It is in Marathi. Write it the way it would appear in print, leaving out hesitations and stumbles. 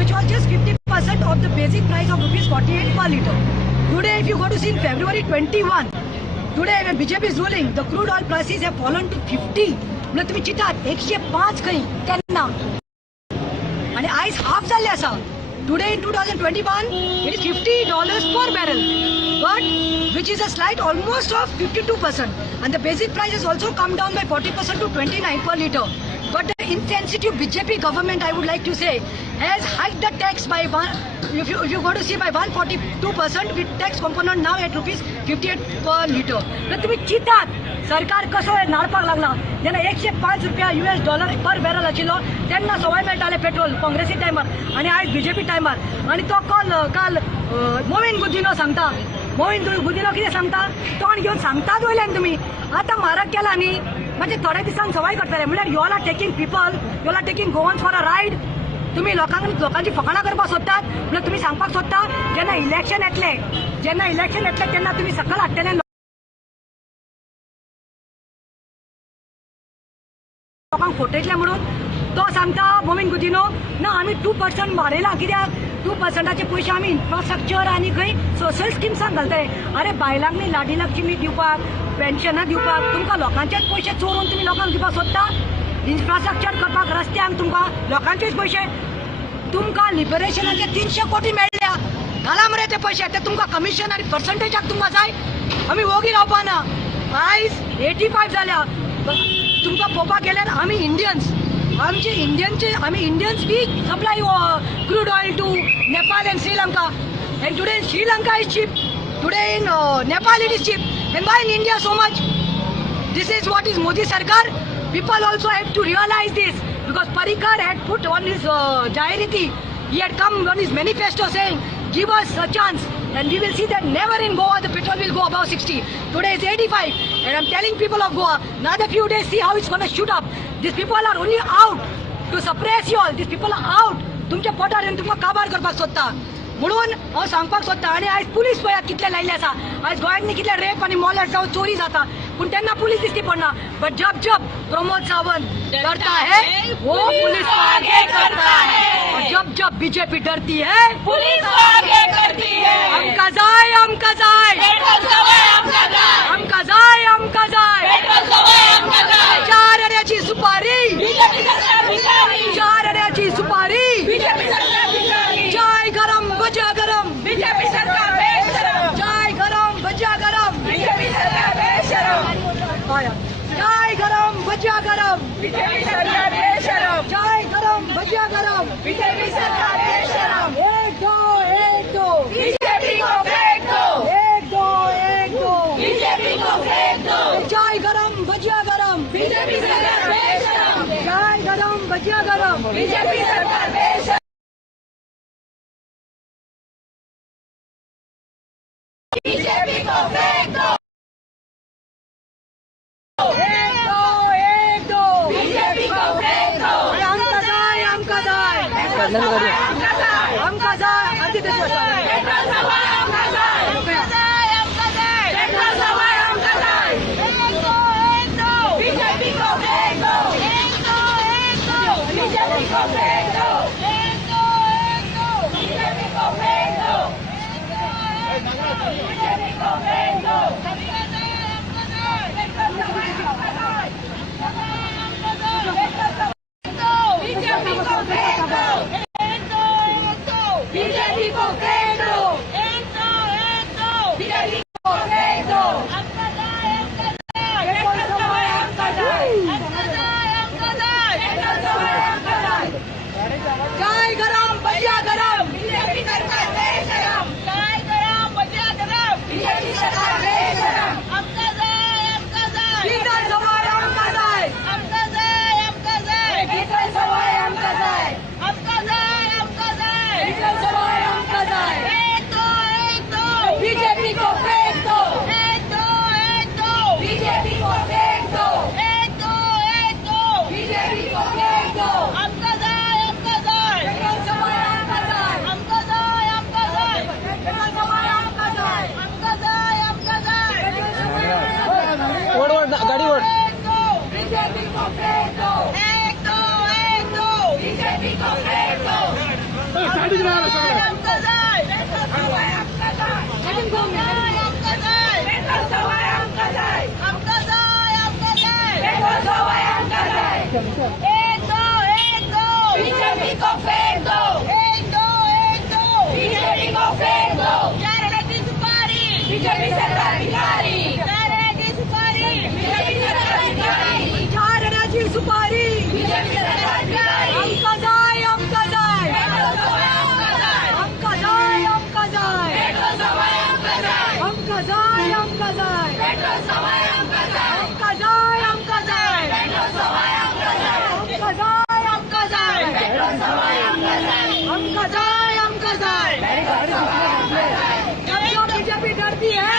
which was just 50% of the basic price of rupees 48 per liter. Today, if you go to see in February 21, today when BJP is ruling, the crude oil prices have fallen to 50. म्हणजे तुम्ही चितात 105 खंय केन्ना आणि आयज हाफ जाल्ले आसा. Today in 2021, it is $50 per barrel, but which is a slight almost of 52%. And the basic price has also come down by 40% to 29 per liter. But the insensitive BJP government, I would like to say, has hiked the tax by if you go to see by 142% with tax component now at rupees 58 per liter. तर तुम्ही चितात सरकार कसं नाडपाक लागला. जेन्ना 105 रुपया US डॉलर पर बॅरल आशिल्लो तेन्ना सवाय मेळटाले पेट्रोल काँग्रेसी टायमार आनी आयज BJP टायमार. आनी तो काल मोविन गुदिनो सांगता. मोविन गुदिनो कितें सांगता, तोंड घेवन सांगतात वयल्यान तुमी आतां म्हारग केला न्ही, म्हणजे थोड्या दिसांक सवाय करतले. म्हळ्यार you all are taking people, you all are taking Goans for a ride. तुम्ही लोकांची फकाणां करपाक सोदतात. म्हणजे तुम्ही सांगपाक सोदता जेन्ना इलेक्शन येतले तेन्ना तुम्ही सकल हाडटले लोकांक फटयतले म्हणून. तो सांगता मोविन गुदिनो ना आमी 2% मारयला. कित्याक 2%चे पयशे आमी इन्फ्रास्ट्रक्चर आनी खंय सोशल स्किम्सांक घालताय. अरे बायलांनी लाडी लक्ष्मी दिवपाक, पेन्शनां दिवपाक तुमकां लोकांचेच पयशे चोरून तुम्ही लोकांक दिवपाक सोदता. इन्फ्रास्ट्रक्चर करपाक रस्त्यांक तुमकां लोकांचेच पयशे. तुमकां लिबरेशनाचे 300 कोटी मेळ्ळ्या. घाला मरे ते पयशे. ते तुमकां कमिशन आनी पर्संटेजाक तुमकां जाय. आमी वोगी रावपा ना. आयज 85 जाल्या. तुमकां पळोवपाक गेल्यार आमी इंडियन्स आमी Indians be supply crude oil to Nepal and Sri Lanka. And today in Sri Lanka is cheap. Today in Nepal it is cheap. And why in India so much? This is what is Modi Sarkar. People also have to realize this, because Parikar had put on his Jairiti. He had come on his manifesto saying, give us a chance and we will see that never in Goa the petrol will go above 60. Today is 85 and I'm telling people of Goa, another few days see how it's going to shoot up. These people are only out to suppress you all. These people are out. तुमच्या पोटार येवन तुमकां काबार करपाक सोदता म्हणून हांव सांगपाक सोदता. आनी आयज पुलीस पळयात कितले लायिल्ले आसा. आयज गोंयांत न्ही कितले रेप आनी मॉलेट जावं चोरी जाता पूण तेन्ना पुलीस दिसती पडना. बट जब जब प्रमोद सावंत डरता है वो पुलिस को आगे करता है. और जब जब बीजेपी डरती है पुलिस को आगे करती है. हमका जाय हमका जाय हमका जाय. हमका जाय. चार आण्याची सुपारी. चार आण्याची सुपारी. जय गरम भज्या गरम. बीजेपी सरकार बेशरम. जय गरम भज्या गरम. बीजेपी सरकार बेशरम. जय गरम भज्या गरम. बीजेपी सरकार बेशरम. जय गरम भज्या गरम. बीजेपी सरकार बेशरम. एक दो बीजेपी को फेंक दो. एक दो बीजेपी को फेंक दो. जय गरम भज्या गरम. बीजेपी सरकार बेशरम. जय गरम भज्या गरम. बीजेपी सरकार बेशरम. बीजेपी को फेंक दो. एक दो बीजेपी को फेंक दो. हमका जाय हमका जाय. हमका जाय. आधी पेट्रोल सवाय हमका जाय. पेट्रोल सवाय हमका जाय. बीजेपी को फेंक दो. बीजेपी को फेंक दो. बीजेपी को फेंक दो. बीजेपी को फेंक दो. बीजेपी को फेंक दो. बीजेपी को फेंक दो. बीजेपी को फेंक दो. पेट्रोल सवाय हमका जाय. पेट्रोल सवाय हमका जाय. गाडीच राहिलं सगळं. आमचं जाय. आमचं जाय. आमचं जाय. आमचं जाय. आमचं जाय. आमचं जाय. आमचं जाय. आमचं जाय. आमचं जाय. एक दो बीजेपी को फेंक दो. एक दो बीजेपी को फेंक दो. चार आने की सुपारी बीजेपी सर्वाधिकारी. चार आने की सुपारी बीजेपी सर्वाधिकारी. चार आण्याची सुपारी बीजेपी सर्वाधिकारी. आमका जाय आमका जाय पेट्रोल सवाय आमका जाय. आमका जाय आमका जाय पेट्रोल सवाय आमका जाय. आमका जाय आमका जाय पेट्रोल सवाय आमका जाय. आमका जाय आमका जाय पेट्रोल सवाय आमका जाय. आमका जाय आमका जाय पेट्रोल सवाय आमका जाय. आमका जाय आमका जाय पेट्रोल सवाय आमका जाय. क्या बीजेपी डरती है